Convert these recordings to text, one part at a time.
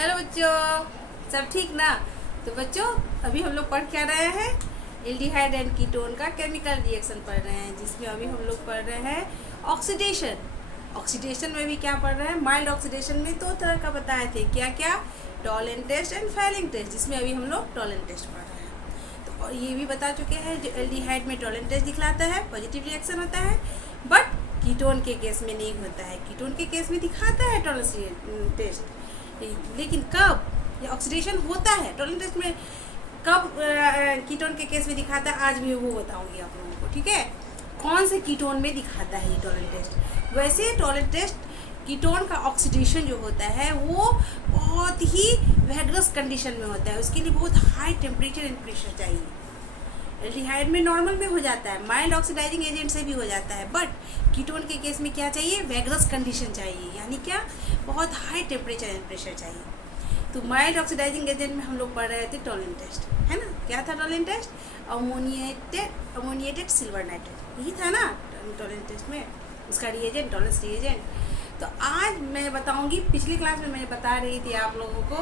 Hello बच्चों, सब ठीक ना। तो बच्चों अभी हम लोग पढ़ क्या रहे हैं, एल्डिहाइड एंड कीटोन का केमिकल रिएक्शन पढ़ रहे हैं, जिसमें अभी हम लोग पढ़ रहे हैं ऑक्सीडेशन। ऑक्सीडेशन में भी क्या पढ़ रहे हैं, माइल्ड ऑक्सीडेशन में दो तरह का बताए थे, क्या क्या, Tollens test and Fehling test, जिसमें अभी हम लोग टॉलेंट टेस्ट पढ़ रहे हैं। तो और ये भी बता चुके हैं जो एल्डिहाइड में टॉलेंट टेस्ट दिखलाता है, पॉजिटिव रिएक्शन होता है, बट कीटोन के केस में नहीं होता है। कीटोन के केस में दिखाता है टॉलेंट टेस्ट, लेकिन कब ये ऑक्सीडेशन होता है टॉलेंट टेस्ट में, कब कीटोन के केस में दिखाता है, आज भी वो बताऊंगी आप लोगों को, ठीक है। कौन से कीटोन में दिखाता है ये टॉलेंट टेस्ट। वैसे टॉलेंट टेस्ट कीटोन का ऑक्सीडेशन जो होता है वो बहुत ही वेगरस कंडीशन में होता है, उसके लिए बहुत हाई टेम्परेचर एंड प्रेशर चाहिए। एल्डिहाइड में नॉर्मल में हो जाता है, माइल्ड ऑक्सीडाइजिंग एजेंट से भी हो जाता है, बट कीटोन के केस में क्या चाहिए, वेगरस कंडीशन चाहिए, यानी क्या, बहुत हाई टेम्परेचर एंड प्रेशर चाहिए। तो माइल्ड ऑक्सीडाइजिंग एजेंट में हम लोग पढ़ रहे थे टॉलेंट टेस्ट, है ना। क्या था Tollens test, ammoniated silver nitrate, यही था ना टॉलेंट टेस्ट में, उसका रिएजेंट टॉलेंस रिएजेंट। तो आज मैं बताऊंगी, पिछली क्लास में मैं बता रही थी आप लोगों को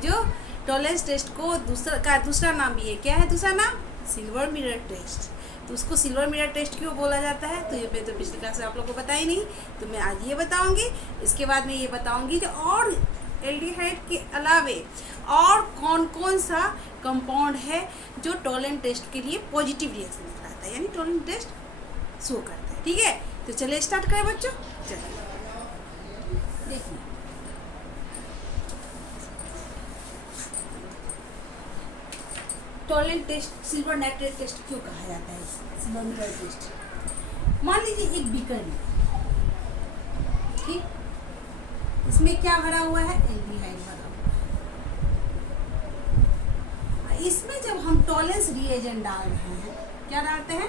जो टॉलेंस टेस्ट को दूसरा नाम भी है, क्या है दूसरा नाम, सिल्वर मिरर टेस्ट। तो उसको सिल्वर मिरर टेस्ट क्यों बोला जाता है, तो ये मैं तो पिछली क्लास में आप लोग को बताई नहीं, तो मैं आज ये बताऊंगी। इसके बाद मैं ये बताऊंगी कि और एल्डिहाइड के अलावे और कौन कौन सा कंपाउंड है जो टॉलेंट टेस्ट के लिए पॉजिटिव रिएक्शन दिखाता है, यानी टॉलेंट टेस्ट शो करता है, ठीक है। तो चलिए स्टार्ट करें बच्चों, चलिए देखिए। Tollens test silver nitrate test क्यों कहा जाता है, सिल्वर मिरर टेस्ट। मान लीजिए एक बीकर है, ठीक, इसमें क्या भरा हुआ है, एल्डिहाइड भरा हुआ है। इसमें जब हम टॉलेंस रिएजेंट डाल रहे हैं, क्या डालते हैं,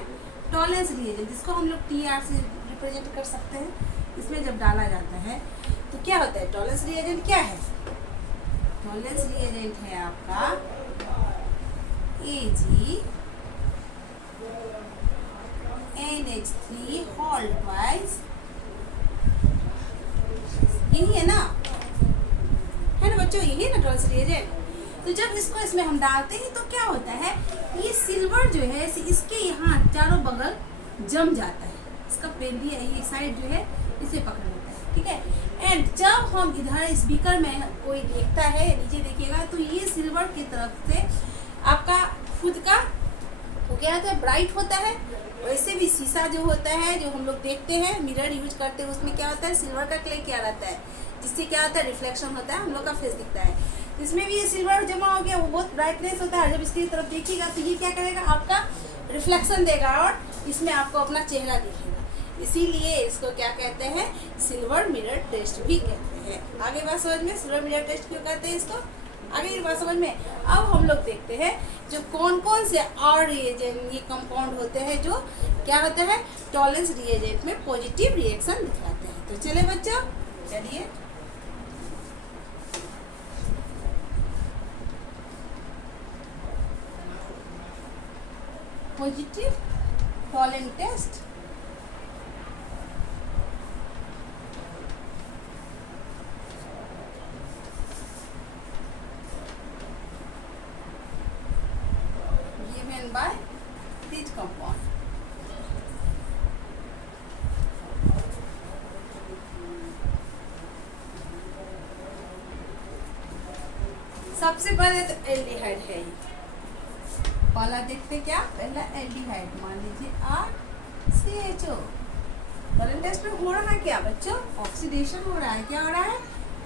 टॉलेंस रिएजेंट, जिसको हम लोग TR से रिप्रेजेंट कर सकते हैं। इसमें जब डाला जाता है तो क्या होता है, टॉलेंस रिएजेंट क्या है, टॉलेंस रिएजेंट है आपका AgNH3 होल ट्वाइस, यही है ना, है ना बच्चों, यही है ना टॉलेंस रिएजेंट। तो जब इसको इसमें हम डालते हैं तो क्या होता है, ये सिल्वर जो है इसके यहाँ चारों बगल जम जाता है, इसका पेरिया ये साइड जो है इसे पकड़ लेता है, ठीक है। एंड जब हम इधर इस बीकर में कोई देखता है, नीचे देखिएगा, तो ये सिल्वर की तरफ से आपका खुद का वो क्या होता है, ब्राइट होता है। वैसे भी शीशा जो होता है, जो हम लोग देखते हैं, मिरर यूज करते हैं, उसमें क्या होता है, सिल्वर का क्ले क्या रहता है, जिससे क्या होता है, रिफ्लेक्शन होता है, हम लोग का फेस दिखता है। इसमें भी ये सिल्वर जमा हो गया, वो बहुत ब्राइटनेस होता है, जब इसकी तरफ देखिएगा तो ये क्या करेगा, आपका रिफ्लेक्शन देगा और इसमें आपको अपना चेहरा दिखेगा। इसीलिए इसको क्या कहते हैं, सिल्वर मिरर टेस्ट भी कहते हैं। आगे बात समझ में, सिल्वर मिरर टेस्ट क्यों कहते हैं इसको, आगे ये बात समझ में। अब हम लोग देखते हैं जो कौन कौन से और रिएजेंट, ये कंपाउंड होते हैं जो क्या होता है, टॉलेंस रिएजेंट में पॉजिटिव रिएक्शन दिखाते हैं। तो चले बच्चों, चलिए positive Tollens test, given by this compound। सबसे पहले तो एल्डिहाइड है, ये पहला देखते क्या, पहला एल्डिहाइड, मान लीजिए RCHO। टॉलेंट टेस्ट में हो रहा है क्या बच्चों, ऑक्सीडेशन हो रहा है, क्या हो रहा है,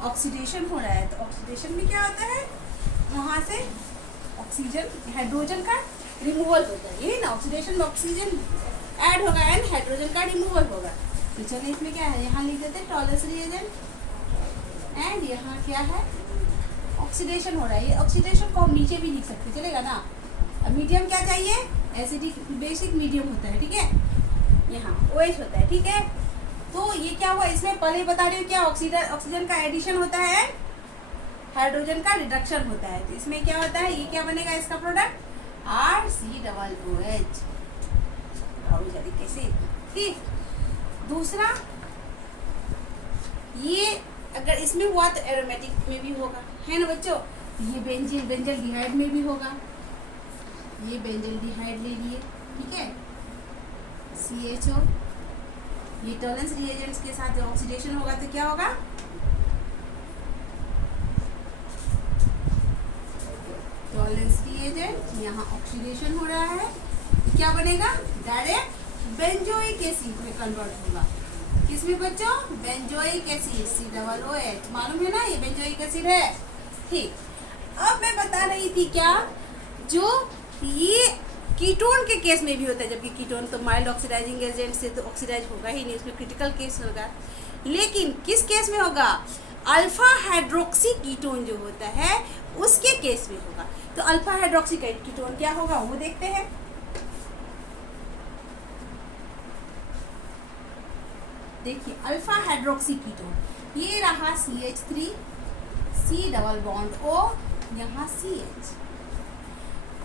ऑक्सीडेशन हो रहा है। तो ऑक्सीडेशन में क्या होता है, वहाँ से ऑक्सीजन हाइड्रोजन का रिमूवल होता है, यही ना, ऑक्सीडेशन में ऑक्सीजन ऐड होगा एंड हाइड्रोजन का रिमूवल होगा। तो चलिए इसमें क्या है, यहाँ लिख देते हैं टॉलेंस रिएजेंट एंड यहाँ क्या है, ऑक्सीडेशन हो रहा है। ये ऑक्सीडेशन को हम नीचे भी लिख सकते, चलेगा ना। अब मीडियम क्या चाहिए, एसिडिक बेसिक मीडियम होता है, ठीक है, यहाँ OH होता है, ठीक है। तो ये क्या हुआ, इसमें पहले बता रही हूँ क्या, ऑक्सीजन का एडिशन होता है, हाइड्रोजन का रिडक्शन होता है। तो इसमें क्या होता है, ये क्या बनेगा, इसका प्रोडक्ट RCOOH, कैसे, ठीक। दूसरा ये अगर इसमें हुआ तो एरोमेटिक में भी होगा, है ना बच्चों। ये बेंजल्डिहाइड में भी होगा, ये बेंजल्डिहाइड ले लिए, ठीक है, CHO। ये टॉलेंस रिएजेंट्स के साथ ऑक्सीडेशन होगा तो क्या होगा, टॉलेंस रिएजेंट, यहाँ ऑक्सीडेशन हो रहा है, क्या बनेगा, डायरेक्ट बेंजोइक एसिड में कन्वर्ट होगा। किसमें बच्चों, बेंजोइक एसिड, COOH, मालूम है ना ये बेंजोइक एसिड है, ठीक। अब मैं बता रही थी क्या, जो ये कीटोन के केस में भी होता है, जबकि कीटोन तो माइल्ड ऑक्सीडाइजिंग एजेंट से तो ऑक्सीडाइज होगा ही नहीं, उसमें क्रिटिकल केस होगा। लेकिन किस केस में होगा, अल्फा हाइड्रोक्सी कीटोन जो होता है उसके केस में होगा। तो अल्फा हाइड्रोक्सी कीटोन क्या होगा वो देखते हैं। देखिए अल्फा हाइड्रोक्सी कीटोन, ये रहा CH3, C double bond O, यहाँ CH।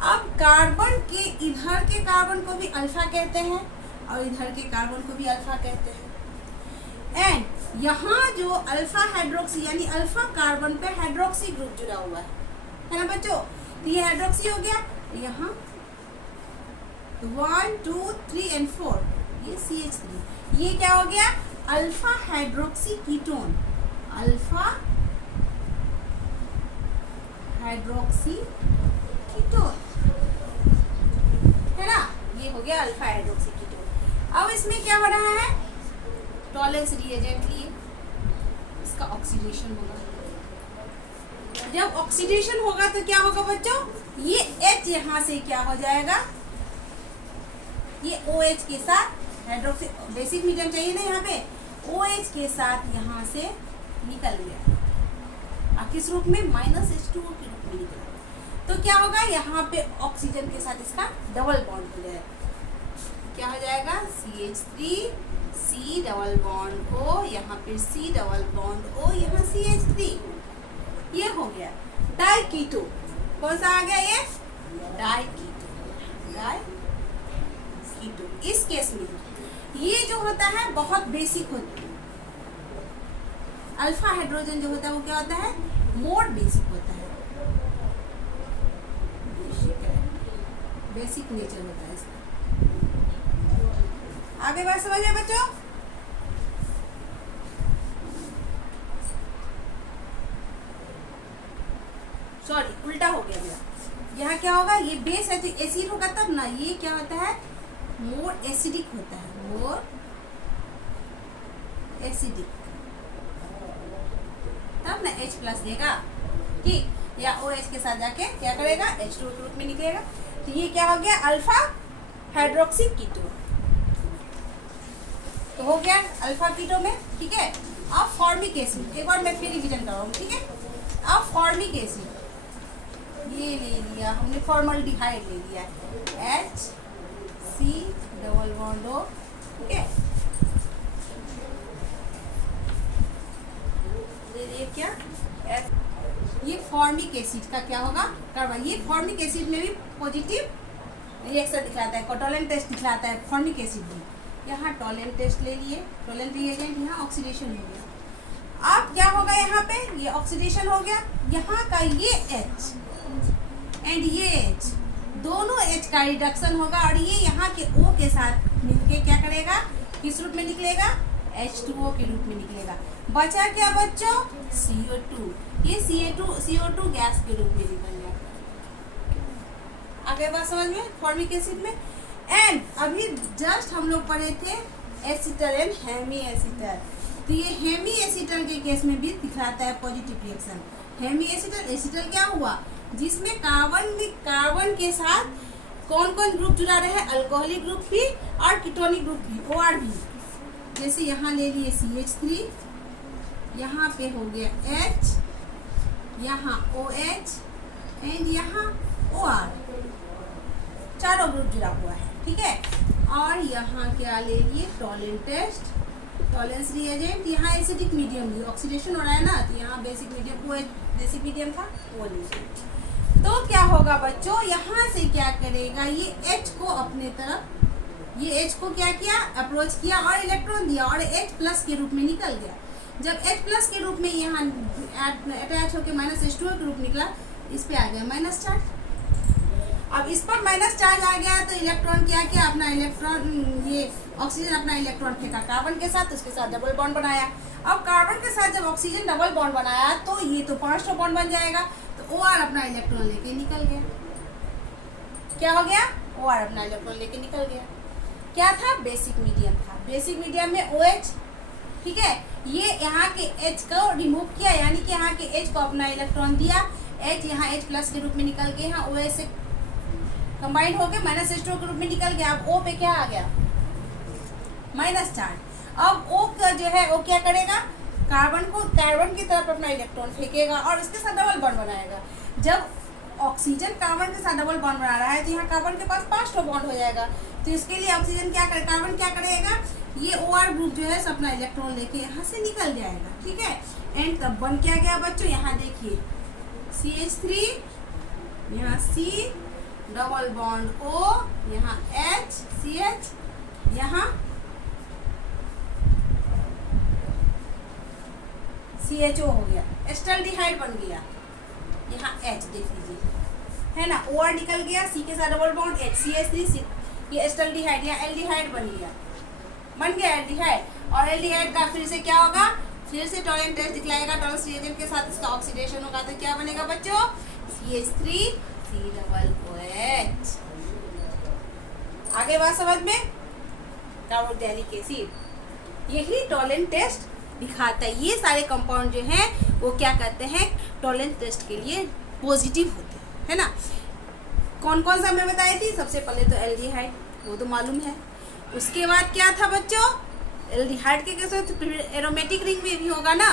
अब कार्बन के इधर के कार्बन को भी अल्फा कहते हैं और इधर के कार्बन को भी अल्फा कहते हैं। एंड यहाँ जो अल्फा हाइड्रोक्सी यानी अल्फा कार्बन पे हाइड्रोक्सी ग्रुप जुड़ा हुआ है ना बच्चों, तो ये हाइड्रोक्सी हो गया, यहाँ 1 2 3 and 4, ये CH3, ये क्या हो गया, alpha hydroxy ketone, alpha hydroxy ketone, है ना, ये हो गया अल्फा हाइड्रोक्सी कीटोन। अब इसमें क्या हो रहा है, टॉलेंस रिएजेंट लिए, इसका ऑक्सीडेशन होगा। जब ऑक्सीडेशन होगा तो क्या होगा बच्चों, ये H यहाँ से क्या हो जाएगा, ये OH के साथ हाइड्रोक्सी, बेसिक मीडियम चाहिए ना यहाँ पे, OH के साथ यहाँ से निकल गया, किस रूप में, -H2O के रूप में निकला। तो क्या होगा, यहाँ पे ऑक्सीजन के साथ इसका डबल बॉन्ड हो जाएगा, क्या हो जाएगा, CH3 C double bond O, यहाँ पे C डबल बॉन्ड O, यहाँ CH3, ये हो गया डाइकीटो। कौन सा आ गया ये, डाइकीटो, डाइकीटो। इस केस में ये जो होता है बहुत बेसिक होता है, अल्फा हाइड्रोजन जो होता है वो क्या होता है, मोर बेसिक होता है, बेसिक नेचर होता है इसका। आगे बात समझिए बच्चों। सॉरी उल्टा हो गया मेरा, यहाँ क्या होगा, ये बेस है तो एसिड होगा तब ना, ये क्या होता है, मोर एसिडिक होता है, मोर एसिडिक, तब ना H+ देगा, ठीक, या OH के साथ जाके क्या करेगा, H2O के रूप में निकलेगा। तो ये क्या हो गया, अल्फा हाइड्रोक्सी कीटोन, तो हो गया अल्फा कीटो में, ठीक है। अब फॉर्मिक एसिड, एक बार मैं फिर रिवीजन कराऊंगी, ठीक है। अब फॉर्मिक एसिड ये ले लिया हमने, फॉर्मल्डिहाइड ले लिया, HC डबल बॉन्ड O, ठीक है, ये क्या, ये फॉर्मिक एसिड का क्या होगा, कार्बन। ये फॉर्मिक एसिड में भी पॉजिटिव रिएक्शन दिखलाता है, टॉलेंट टेस्ट दिखलाता है फॉर्मिक एसिड भी। यहाँ टॉलेंट टेस्ट ले लिए, टॉलेंट रिएजेंट, यहाँ ऑक्सीडेशन हो गया। अब क्या होगा, यहाँ पे ये ऑक्सीडेशन हो गया, यहाँ का ये H एंड ये H, दोनों H का रिडक्शन होगा और ये यहाँ के O के साथ मिलके क्या करेगा, किस रूप में निकलेगा, H2O के रूप में निकलेगा। बचा क्या बच्चों, CO2, ये CO2 गैस के रूप में निकल गया। आगे बात समझ में, फॉर्मिक एसिड में। एंड अभी जस्ट हम लोग पढ़े थे एसिटल एंड हेमी एसिटल, तो ये हेमी एसिटल के केस में भी दिखलाता है positive reaction. Hemi acetal, acetal क्या हुआ, जिसमें कार्बन के साथ कौन कौन ग्रुप जुड़ा रहे, अल्कोहलिक ग्रुप भी और कीटोनिक ग्रुप भी, OR भी। जैसे यहाँ ले लिए CH3, यहाँ पे हो गया H, यहाँ OH एंड यहाँ OR, चारों ग्रुप जुड़ा हुआ है, ठीक है। और यहाँ क्या ले लिए, टॉलेंट टेस्ट, टॉलेंस रिएजेंट, यहाँ एसिडिक मीडियम लिए, ऑक्सीडेशन हो रहा है ना, तो यहाँ बेसिक मीडियम, वो बेसिक मीडियम था वो लीजिए। तो क्या होगा बच्चों, यहाँ से क्या करेगा, ये H को अपने तरफ, ये H को क्या किया, अप्रोच किया और इलेक्ट्रॉन दिया और H+ के रूप में निकल गया। जब H प्लस के रूप में यहाँ अटैच होकर -H2O के रूप निकला, इस पे आ गया माइनस चार्ज। अब इस पर माइनस चार्ज आ गया तो इलेक्ट्रॉन क्या किया, अपना इलेक्ट्रॉन, ये ऑक्सीजन अपना इलेक्ट्रॉन फेंका कार्बन के साथ, उसके साथ डबल बॉन्ड बनाया। अब कार्बन के साथ जब ऑक्सीजन डबल बॉन्ड बनाया तो ये तो 5 बॉन्ड बन जाएगा, तो OR अपना इलेक्ट्रॉन लेके निकल गया। क्या हो गया, OR अपना इलेक्ट्रॉन लेके निकल गया। क्या था, बेसिक मीडियम था। बेसिक मीडियम में OH, ठीक है, ये यहाँ के H को रिमूव किया, यानी कि यहाँ के H को अपना इलेक्ट्रॉन दिया, H यहाँ H प्लस के रूप में निकल के यहाँ OH से कंबाइंड होके -H2O के रूप में निकल गया। अब O पे क्या आ गया, माइनस चार्ज। अब O का जो है O क्या करेगा, कार्बन की तरफ अपना इलेक्ट्रॉन फेंकेगा और इसके साथ डबल बॉन्ड बनाएगा। जब ऑक्सीजन कार्बन के साथ डबल बॉन्ड बना रहा है तो यहाँ कार्बन के पास 5 बॉन्ड हो जाएगा, तो इसके लिए ऑक्सीजन क्या करे, कार्बन क्या करेगा, ये OR ग्रुप जो है अपना इलेक्ट्रॉन लेके यहाँ से निकल जाएगा, ठीक है। एंड तब बन क्या गया बच्चों, यहाँ देखिए CH3, यहाँ C डबल बॉन्ड O, यहाँ H CH, यहाँ CHO हो गया, एस्टल्डिहाइड बन गया, यहाँ H देख लीजिए, है ना, OR निकल गया, C के साथ डबल बॉन्ड H CH3, ये एस्टल्डिहाइड या एल्डिहाइड बन गया एल्डिहाइड। और एल्डिहाइड का फिर से क्या होगा, फिर से टॉलेंट टेस्ट दिखलाएगा, टॉलेंस रिएजेंट के साथ इसका ऑक्सीडेशन होगा, तो क्या बनेगा बच्चों, CH3 COOH। आगे बात समझ में, कार्बोक्सिलिक एसिड, यही टॉलेंट टेस्ट दिखाता है। ये सारे कंपाउंड जो हैं वो क्या करते हैं, टॉलेंट टेस्ट के लिए पॉजिटिव होते हैं, है ना। कौन कौन सा मैं बताई थी, सबसे पहले तो एल्डिहाइड, वो तो मालूम है। उसके बाद क्या था बच्चों, एल्डिहाइड के कैसे तो एरोमेटिक रिंग में भी होगा ना,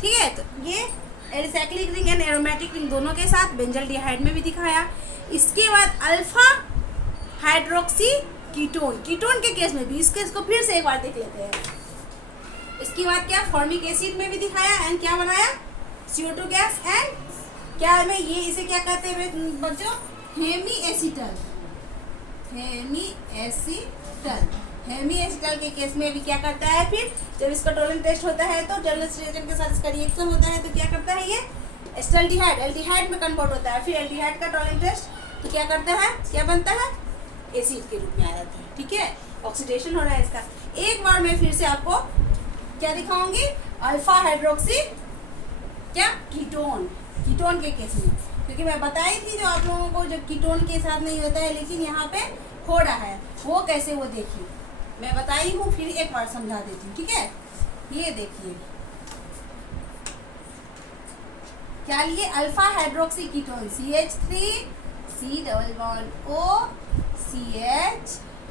ठीक है। तो ये alicyclic ring and aromatic ring दोनों के साथ बेंजल्डिहाइड में भी दिखाया। इसके बाद अल्फा हाइड्रोक्सी कीटोन के केस में भी, इस केस को फिर से एक बार देख लेते हैं। इसके बाद क्या, फॉर्मिक एसिड में भी दिखाया एंड क्या बनाया, CO2 गैस एंड क्या में ये इसे क्या कहते हैं बच्चों, हेमी एसिटल के केस में भी क्या करता है, फिर जब इसका टॉलेंट टेस्ट होता है तो टॉलेंस रिएजेंट के साथ इसका रिएक्शन होता है तो क्या करता है, ये एल्डिहाइड में कन्वर्ट होता है। फिर एल्डिहाइड का टॉलेंट टेस्ट तो क्या करता है, क्या बनता है, एसिड के रूप में आ जाता है, ठीक है। ऑक्सीडेशन हो रहा है इसका। एक बार मैं फिर से आपको क्या दिखाऊंगी, अल्फा हाइड्रोक्सी क्या, कीटोन के केस में, क्योंकि मैं बताई थी जो आप लोगों को, जो कीटोन के साथ नहीं होता है लेकिन यहाँ पे हो रहा है, वो कैसे, वो देखिए मैं बताई हूँ, फिर एक बार समझा देती हूँ, ठीक है। ये देखिए क्या लिए, alpha hydroxy ketone CH3 C double bond O CH,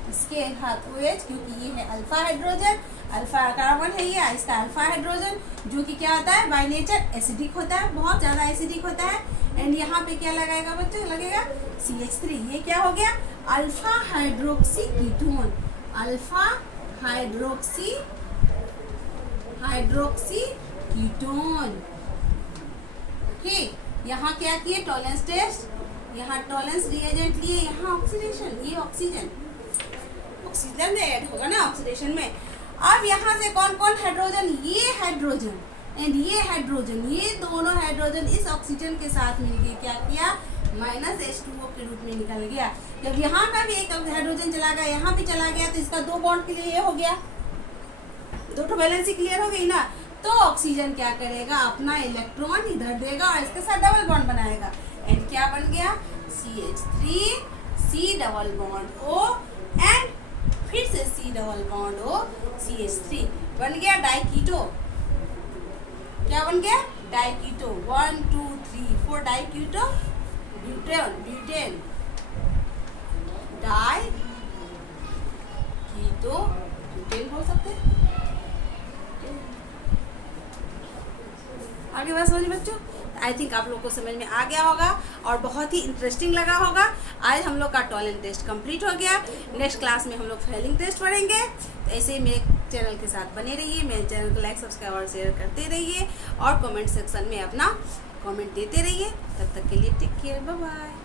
इसके हाथ OH, क्योंकि ये है अल्फा हाइड्रोजन, अल्फा कार्बन है ये, इसका अल्फा हाइड्रोजन जो कि क्या होता है, बाय नेचर एसिडिक होता है, बहुत ज़्यादा एसिडिक होता है। एंड यहाँ पे क्या लगाएगा बच्चों, लगेगा CH3, ये क्या हो गया, alpha hydroxy ketone, alpha hydroxy ketone, ठीक। यहाँ क्या किए, टॉलेंस टेस्ट, यहाँ टॉलेंस रिएजेंट लिए, यहाँ ऑक्सीडेशन, ये ऑक्सीजन में ऐड होगा ना ऑक्सीडेशन में। अब यहाँ से कौन कौन हाइड्रोजन, ये हाइड्रोजन एंड ये हाइड्रोजन, ये दोनों हाइड्रोजन इस ऑक्सीजन के साथ मिलके क्या किया, -H2O के रूप में निकल गया। जब यहाँ का भी एक हाइड्रोजन चला गया, यहाँ भी चला गया, तो इसका 2 बॉन्ड क्लियर हो गया, 2 वैलेंसी क्लियर हो गई ना। तो ऑक्सीजन क्या करेगा, अपना इलेक्ट्रॉन इधर देगा और इसके साथ डबल बॉन्ड बनाएगा एंड क्या बन गया, CH3 C double bond O and फिर से C double bond O CH3 बन गया डाइकीटो। क्या बन गया, diketo, 1 2 3 4 diketo butane diketo butane बोल सकते हैं। आगे बात समझ बच्चों, आई थिंक आप लोग को समझ में आ गया होगा और बहुत ही इंटरेस्टिंग लगा होगा। आज हम लोग का टॉलेंट टेस्ट कंप्लीट हो गया। नेक्स्ट क्लास में हम लोग फेलिंग टेस्ट पढ़ेंगे। तो ऐसे ही मेरे चैनल के साथ बने रहिए, मेरे चैनल को लाइक सब्सक्राइब और शेयर करते रहिए और कमेंट सेक्शन में अपना कमेंट देते रहिए। तब तक के लिए टेक केयर, बाय बाय।